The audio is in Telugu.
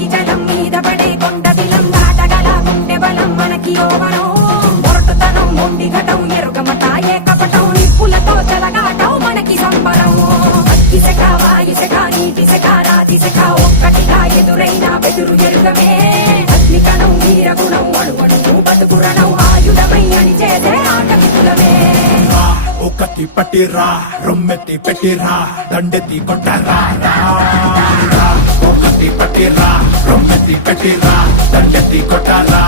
అగ్గి జలం మీద పడే కొండ దిలం దాటగల గుండె బలం మనకి ఓవరం మొరటుతనం మొండి ఘటం ఎరుగమట ఏ కపటం నిప్పులతో చెలగాటం మనకి సంబరం అగ్గి శక వాయు శక నీటి శక రాతి శక ఒక్కటిగా ఎదురైన బెదురు ఎరుగమే అగ్ని కణం వీర గుణం అణువణువు బతుకురణం ఆయుధమై అని చేసే ఆటవికులమే ఒకటి పట్టిరా రొమ్మెత్తి పెట్టిరా దండెత్తి కొట్టరా ఒకటి పట్టిరా రొమ్మెత్తి పెట్టిరా దండెత్తి కొట్టరా